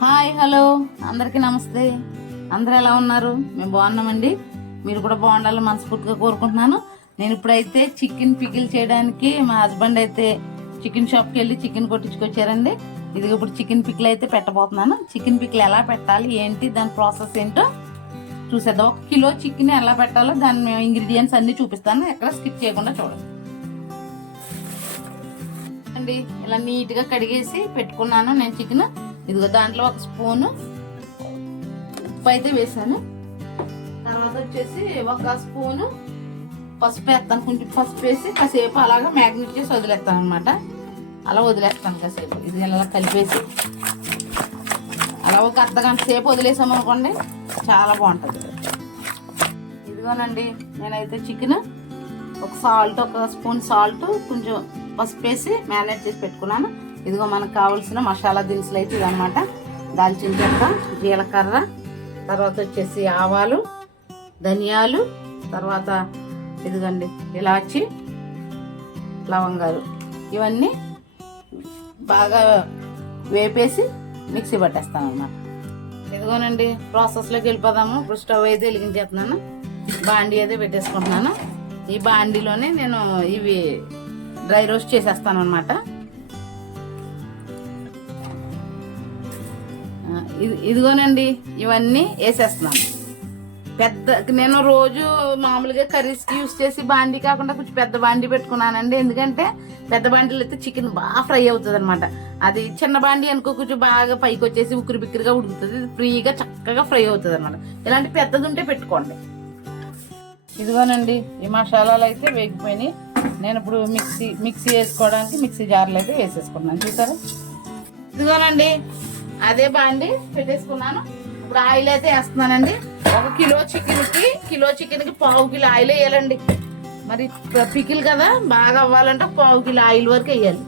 Hi hello అందరికీ నమస్తే. అందరూ ఎలా ఉన్నారు? మేము బాగున్నామండి. మీరు కూడా బాగుండాలని మనస్ఫూర్తిగా కోరుకుంటున్నాను. నేను ఇప్పుడైతే చికెన్ పికిల్ చేయడానికి మా హస్బెండ్ అయితే చికెన్ షాప్కి వెళ్ళి చికెన్ కొట్టించుకొచ్చారండి. ఇది ఇప్పుడు చికెన్ పికిల్ అయితే పెట్టబోతున్నాను. చికెన్ పికిల్ ఎలా పెట్టాలి ఏంటి దాని ప్రాసెస్ ఏంటో చూసేద్దాం. 1 కిలో చికెన్ ఎలా పెట్టాలో దాని ఇంగ్రీడియంట్స్ అన్ని చూపిస్తాను. ఎక్కడ స్కిప్ చేయకుండా చూడండి అండి. ఇలా నీట్గా కడిగేసి పెట్టుకున్నాను నేను చికెన్. ఇదిగో దాంట్లో 1 స్పూను ఉప్పు అయితే వేసాను. తర్వాత వచ్చేసి 1 స్పూను పసుపు వేస్తాను. కొంచెం పసుపు వేసి కాసేపు అలాగా మ్యాగ్నెట్ చేసి వదిలేస్తాను అనమాట. అలా వదిలేస్తాను కాసేపు. ఇది ఇలా కలిపేసి అలా 1 అర్ధగంట సేపు వదిలేసామనుకోండి చాలా బాగుంటుంది. ఇదిగోనండి నేనైతే చికెన్ 1 స్పూన్ సాల్ట్ కొంచెం పసుపు వేసి మ్యారినేట్ చేసి పెట్టుకున్నాను. ఇదిగో మనకు కావాల్సిన మసాలా దినుసులు అయితే ఇదనమాట. దాల్చిన చెక్క, జీలకర్ర, తర్వాత వచ్చేసి ఆవాలు, ధనియాలు, తర్వాత ఇదిగోండి ఇలాచి, లవంగాలు, ఇవన్నీ బాగా వేపేసి మిక్సీ పట్టేస్తాను అనమాట. ఇదిగోనండి ప్రాసెస్లోకి వెళ్ళిపోదాము. ఇప్పుడు స్టవ్ అయితే వెలిగించేస్తున్నాను. బాండీ అయితే పెట్టేసుకుంటున్నాను. ఈ బాండీలోనే నేను ఇవి డ్రై రోస్ట్ చేసేస్తాను అనమాట. ఇదిగోనండి ఇవన్నీ వేసేస్తున్నాను. నేను రోజు మామూలుగా కర్రీస్కి యూస్ చేసి బాండీ కాకుండా కొంచెం పెద్ద బాండీ పెట్టుకున్నానండి. ఎందుకంటే పెద్ద బాండీలో అయితే చికెన్ బాగా ఫ్రై అవుతుంది అనమాట. అది చిన్న బాండీ అనుకో కొంచెం బాగా పైకి వచ్చేసి ఉక్కిరి బిక్కిరిగా ఉడుకుతుంది. ఫ్రీగా చక్కగా ఫ్రై అవుతుంది అనమాట. ఇలాంటి పెద్దది ఉంటే పెట్టుకోండి. ఇదిగోనండి ఈ మసాలాలు అయితే వేగిపోయినాయి. నేను ఇప్పుడు మిక్సీ వేసుకోవడానికి మిక్సీ జార్లో అయితే వేసేసుకున్నాను. చూసారా? ఇదిగోనండి అదే బాండి పెట్టేసుకున్నాను. ఇప్పుడు ఆయిల్ అయితే వేస్తున్నానండి. 1 కిలో చికెన్కి 1/2 కిలో ఆయిల్ వేయాలండి. మరి పికిల్ కదా బాగా అవ్వాలంటే 1/2 కిలో ఆయిల్ వరకు వేయాలి.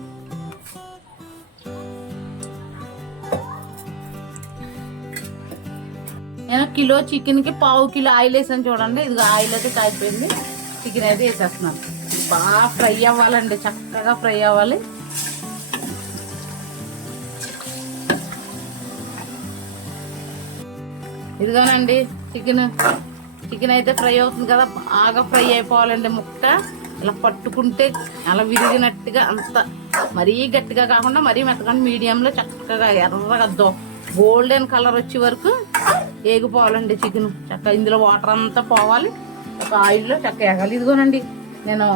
నేను కిలో చికెన్కి 1/2 కిలో ఆయిల్ వేసాను చూడండి. ఇది ఆయిల్ అయితే కాయిపోయింది. చికెన్ అయితే వేసేస్తున్నాను. బాగా ఫ్రై అవ్వాలండి, చక్కగా ఫ్రై అవ్వాలి. ఇదిగోనండి చికెన్ అయితే ఫ్రై అవుతుంది కదా, బాగా ఫ్రై అయిపోవాలండి. ముక్క ఇలా పట్టుకుంటే అలా విరిగినట్టుగా, అంత మరీ గట్టిగా కాకుండా మరీ మెత్తకుండా మీడియంలో చక్కగా ఎర్రగా గోల్డెన్ కలర్ వచ్చే వరకు వేగిపోవాలండి చికెన్. చక్కగా ఇందులో వాటర్ అంతా పోవాలి, ఒక ఆయిల్లో చక్కగా వేగాలి. ఇదిగోనండి నేను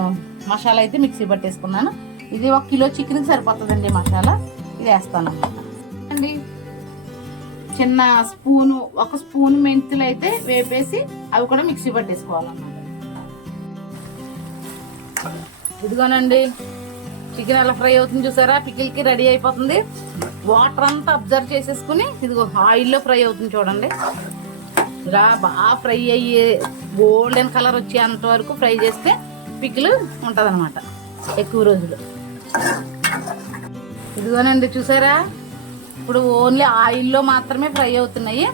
మసాలా అయితే మిక్సీ పట్టేసుకున్నాను. ఇది 1 కిలో చికెన్కి సరిపోతుందండి మసాలా. ఇది వేస్తాను అన్నమాట అండి. చిన్న స్పూను 1 స్పూన్ మెంతులు అయితే వేపేసి అవి కూడా మిక్సీ పట్టేసుకోవాలన్నమాట. ఇదిగోనండి చికెన్ అలా ఫ్రై అవుతుంది చూసారా? పికిల్కి రెడీ అయిపోతుంది. వాటర్ అంతా అబ్జర్వ్ చేసేసుకుని ఇదిగో ఆయిల్లో ఫ్రై అవుతుంది చూడండి. ఇలా బాగా ఫ్రై అయ్యి గోల్డెన్ కలర్ వచ్చేంత వరకు ఫ్రై చేస్తే పికిల్ ఉంటుంది అనమాట ఎక్కువ రోజులు. ఇదిగోనండి చూసారా? ఇప్పుడు ఓన్లీ ఆయిల్లో మాత్రమే ఫ్రై అవుతున్నాయి.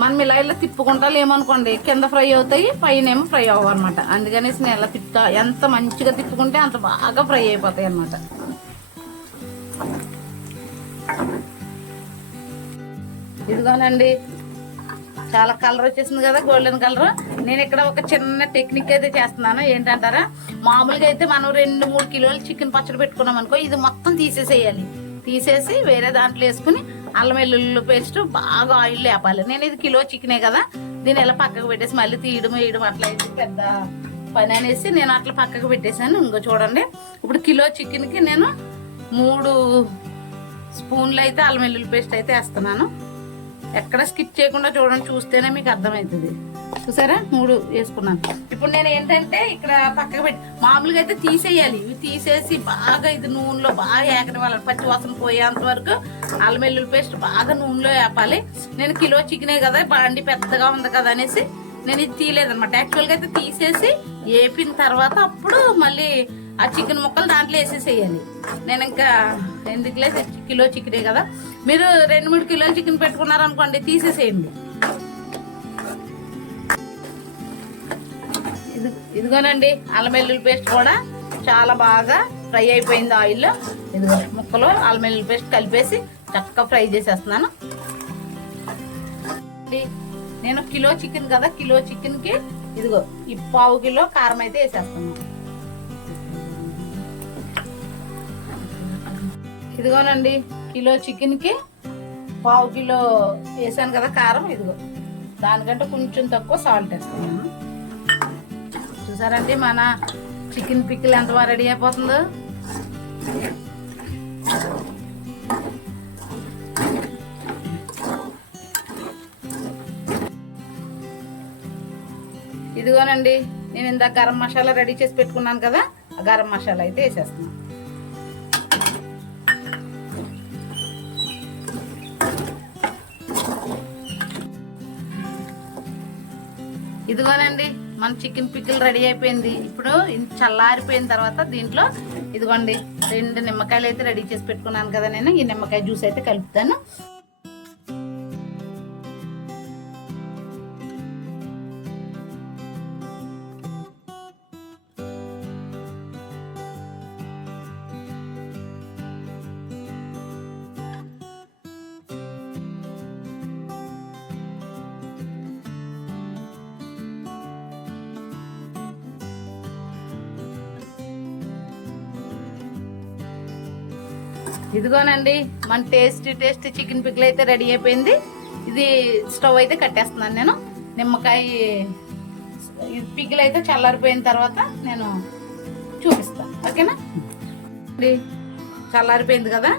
మనం ఇలా తిప్పుకుంటా లేమనుకోండి కింద ఫ్రై అవుతాయి, పైన ఏమో ఫ్రై అవ్వవు అనమాట. అందుకనేసి నేను ఎలా తిప్పుతా, ఎంత మంచిగా తిప్పుకుంటే అంత బాగా ఫ్రై అయిపోతాయి అనమాట. ఇదిగోనండి చాలా కలర్ వచ్చేసింది కదా, గోల్డెన్ కలర్. నేను ఇక్కడ ఒక చిన్న టెక్నిక్ అయితే చేస్తున్నాను. ఏంటంటారా? మామూలుగా అయితే మనం 2-3 కిలోలు చికెన్ పచ్చడి పెట్టుకున్నాం అనుకో, ఇది మొత్తం తీసేసేయాలి. తీసేసి వేరే దాంట్లో వేసుకుని అల్లం వెల్లుల్లి పేస్ట్ బాగా ఆయిల్ లేపాలి. నేను ఇది కిలో చికెనే కదా, దీన్ని ఎలా పక్కకు పెట్టేసి మళ్ళీ తీయడం వేయడం అట్లా అయితే పెద్ద పని అనేసి నేను అట్లా పక్కకు పెట్టేశాను. ఇంకో చూడండి ఇప్పుడు కిలో చికెన్కి నేను 3 స్పూన్లు అయితే అల్లం వెల్లుల్లి పేస్ట్ అయితే వేస్తున్నాను. ఎక్కడ స్కిప్ చేయకుండా చూడండి, చూస్తేనే మీకు అర్థమవుతుంది. చూసారా? 3 వేసుకున్నాను. ఇప్పుడు నేను ఏంటంటే ఇక్కడ పక్కకు పెట్టి మామూలుగా అయితే తీసేయాలి. ఇవి తీసేసి బాగా ఇది నూనెలో బాగా ఏకనివ్వాలి, పచ్చి వాసన పోయేంత వరకు అల్లం వెల్లుల్లి పేస్ట్ బాగా నూనెలో వేపాలి. నేను కిలో చికెనే కదా, బాండి పెద్దగా ఉంది కదా అనేసి నేను ఇది తీయలేదనమాట. యాక్చువల్గా అయితే తీసేసి వేపిన తర్వాత అప్పుడు మళ్ళీ ఆ చికెన్ ముక్కలు దాంట్లో వేసేసేయాలి. నేను ఇంకా ఎందుకులే, కిలో చికెనే కదా, మీరు 2-3 కిలోలు చికెన్ పెట్టుకున్నారనుకోండి తీసేసేయండి. ఇదిగోనండి అల్లం వెల్లుల్లి పేస్ట్ కూడా చాలా బాగా ఫ్రై అయిపోయింది ఆయిల్లో. ఇదిగో ముక్కలు అల్లం వెల్లుల్లి పేస్ట్ కలిపేసి చక్కగా ఫ్రై చేసేస్తున్నాను. నేను కిలో చికెన్ కదా, కిలో చికెన్కి ఇదిగో ఈ 1/2 కిలో కారం అయితే వేసేస్తున్నాను. ఇదిగోనండి కిలో చికెన్కి 1/2 కిలో వేసాను కదా కారం. ఇదిగో దానికంటే కొంచెం తక్కువ సాల్ట్ వేస్తున్నాను. చూసారండి మన చికెన్ పికిల్ ఎంత బాగా రెడీ అయిపోతుందో. ఇదిగోనండి నేను ఇందాక గరం మసాలా రెడీ చేసి పెట్టుకున్నాను కదా, ఆ గరం మసాలా అయితే వేసేస్తున్నాను. ఇదిగోనండి మన చికెన్ పికిల్ రెడీ అయిపోయింది. ఇప్పుడు చల్లారిపోయిన తర్వాత దీంట్లో ఇదిగోండి 2 నిమ్మకాయలు అయితే రెడీ చేసి పెట్టుకున్నాను కదా నేను. ఈ నిమ్మకాయ జ్యూస్ అయితే కలుపుతాను. ఇదిగోనండి మన టేస్టీ చికెన్ పికిల్ అయితే రెడీ అయిపోయింది. ఇది స్టవ్ అయితే కట్టేస్తున్నాను నేను. నిమ్మకాయ పికిల్ అయితే చల్లారిపోయిన తర్వాత నేను చూపిస్తాను, ఓకేనా. చల్లారిపోయింది కదా,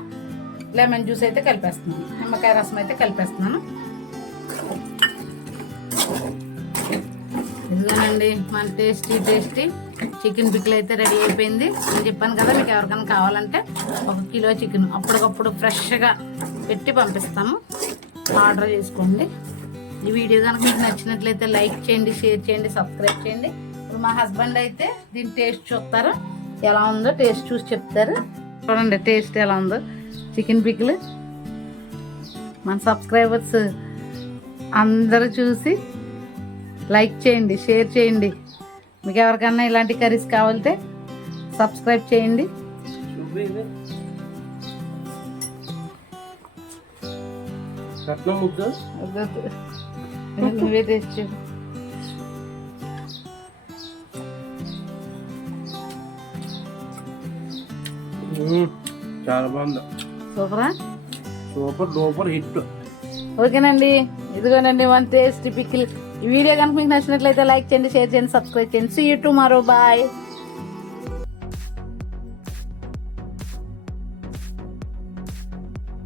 లెమన్ జ్యూస్ అయితే కలిపేస్తున్నాను, నిమ్మకాయ రసం అయితే కలిపేస్తున్నాను. ఇదిగోనండి మన టేస్టీ చికెన్ పికిల్ అయితే రెడీ అయిపోయింది. నేను చెప్పాను కదా మీకు ఎవరికైనా కావాలంటే 1 కిలో చికెన్ అప్పటికప్పుడు ఫ్రెష్గా పెట్టి పంపిస్తాము, ఆర్డర్ చేసుకోండి. ఈ వీడియో కనుక మీకు నచ్చినట్లయితే లైక్ చేయండి, షేర్ చేయండి, సబ్స్క్రైబ్ చేయండి. ఇప్పుడు మా హస్బెండ్ అయితే దీని టేస్ట్ చూస్తారు, ఎలా ఉందో టేస్ట్ చూసి చెప్తారు. చూడండి టేస్ట్ ఎలా ఉందో చికెన్ పికిల్. మన సబ్స్క్రైబర్స్ అందరూ చూసి లైక్ చేయండి, షేర్ చేయండి. మీకు ఎవరికన్నా ఇలాంటి కర్రీస్ కావాలంటే సబ్స్క్రైబ్ చేయండి. నువ్వే టేస్ట్ చెప్పు. చాలా బాగుంది, సూపరా, సూపర్ హిట్. ఓకేనండి ఇదిగోనండి మన టేస్ట్ పికిల్. ఈ వీడియో కనుక మీకు నచ్చినట్లయితే లైక్ చేయండి, షేర్ చేయండి, సబ్స్క్రైబ్ చేయండి. See you tomorrow, bye.